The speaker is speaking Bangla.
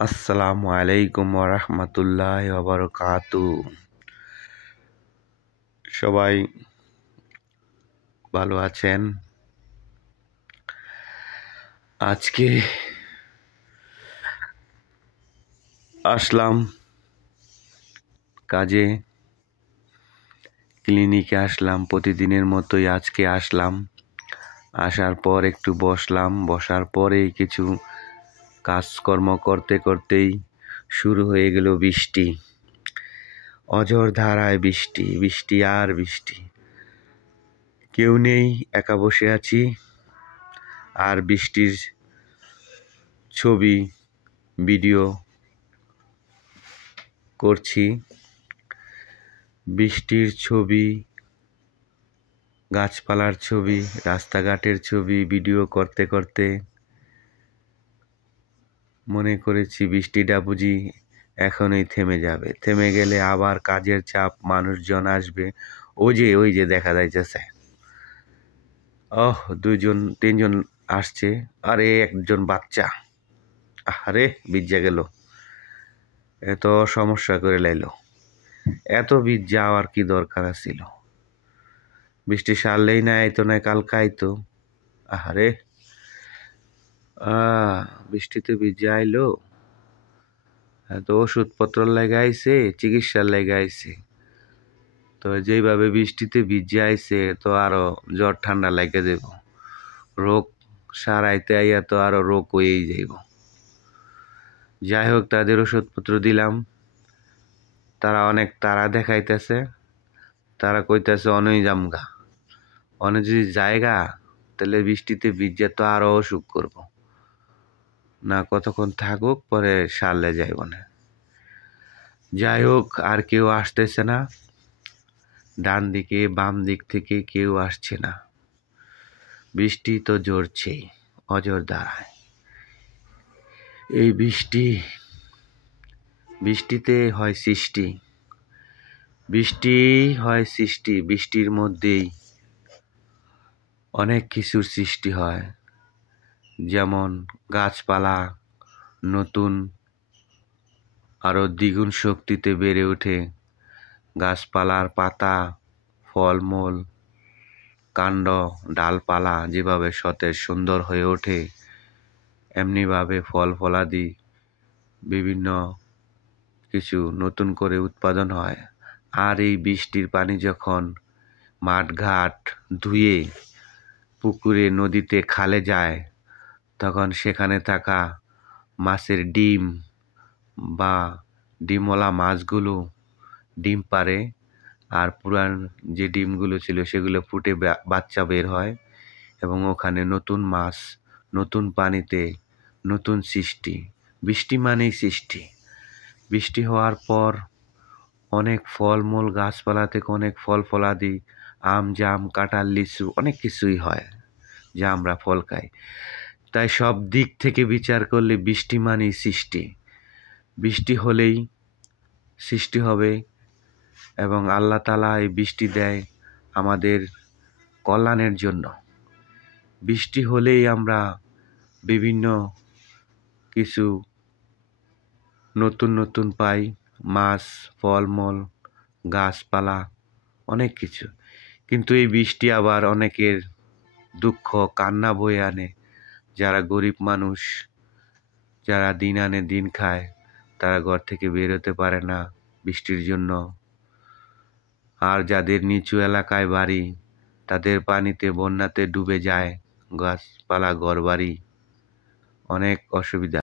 আসসালামু আলাইকুম ওরহমতুল্লাহ ওবরকাতু। সবাই ভালো আছেন? আজকে আসলাম কাজে, ক্লিনিকে আসলাম। প্রতিদিনের মতোই আজকে আসলাম। আসার পর একটু বসলাম। বসার পরেই কিছু কাজকর্ম করতে করতেই শুরু হয়ে গেল বৃষ্টি। অঝোর ধারায় বৃষ্টি, বৃষ্টি আর বৃষ্টি। কেউ নেই, একা বসে আছি আর বৃষ্টির ছবি ভিডিও করছি। বৃষ্টির ছবি, গাছপালার ছবি, রাস্তাঘাটের ছবি ভিডিও করতে করতে মনে করেছি বৃষ্টিটা বুঝি এখনই থেমে যাবে। থেমে গেলে আবার কাজের চাপ, মানুষজন আসবে। ওই যে দেখা যাইতেছে, দুইজন তিনজন আসছে। আরে একজন বাচ্চা, আরে ভিজা গেল, এত সমস্যা করে লাইলো। এত বীজ যাওয়ার কি দরকার ছিল? বৃষ্টি সারলেই না আইতো, না কালকে আইতো। আহারে বৃষ্টিতে ভিজে আইলো, তো ওষুধপত্র লাগাইছে, চিকিৎসার লাগাইছে। তো যেভাবে বৃষ্টিতে ভিজে আইছে তো আরো জ্বর ঠান্ডা লাগে যাব। রোগ সারাইতে আইয়া তো আরো রোগ হয়েই যাইব। যাই হোক, তাদের ওষুধপত্র দিলাম। তারা অনেক তারা দেখাইতেছে। তারা কইতেছে অনই জামগা, অনেক যদি জায়গা, তাহলে বৃষ্টিতে ভিজে তো আরো অসুখ করব না। কতক্ষণ থাকুক, পরে সারলে যাইব না। যাই হোক, আর কেউ আসতেছে না। ডান দিকে বাম দিক থেকে কেউ আসছে না। বৃষ্টি তো ঝরছেই অঝোর ধারায়। এই বৃষ্টিতে হয় সৃষ্টি, বৃষ্টি হয় সৃষ্টি। বৃষ্টির মধ্যেই অনেক কিছুর সৃষ্টি হয়, যেমন গাছপালা নতুন আরো দ্বিগুণ শক্তিতে বেড়ে ওঠে। গাছপালার পাতা, ফলমূল, কাণ্ড, ডালপালা যেভাবে সতেজ সুন্দর হয়ে ওঠে, এমনিভাবে ফল ফলাদি বিভিন্ন কিছু নতুন করে উৎপাদন হয়। আর এই বৃষ্টির পানি যখন মাঠঘাট ধুয়ে পুকুরে, নদীতে, খালে যায়, তখন সেখানে থাকা মাছের ডিম বা ডিমওয়ালা মাছগুলো ডিম পাড়ে। আর পুরান যে ডিমগুলো ছিল সেগুলো ফুটে বাচ্চা বের হয়, এবং ওখানে নতুন মাছ, নতুন পানিতে নতুন সৃষ্টি। বৃষ্টি মানেই সৃষ্টি। বৃষ্টি হওয়ার পর অনেক ফলমূল, গাছপালা থেকে অনেক ফল ফলাদি, আম, জাম, কাঁঠাল, লিচু, অনেক কিছুই হয় যা আমরা ফল খাই। তাই সব দিক থেকে বিচার করলে বৃষ্টি মানেই সৃষ্টি। বৃষ্টি হলেই সৃষ্টি হবে, এবং আল্লাহ তাআলা এই বৃষ্টি দেয় আমাদের কল্যাণের জন্য। বৃষ্টি হলেই আমরা বিভিন্ন কিছু নতুন নতুন পাই, মাছ, ফলমূল, গাছপালা, অনেক কিছু। কিন্তু এই বৃষ্টি আবার অনেকের দুঃখ, কান্না বয়ে আনে। যারা গরিব মানুষ, যারা দিন আনে দিন খায়, তারা ঘর থেকে বের হতে পারে না বৃষ্টির জন্য। আর যাদের নিচু এলাকায় বাড়ি, তাদের পানিতে, বন্যাতে ডুবে যায় গাছপালা, ঘরবাড়ি, অনেক অসুবিধা।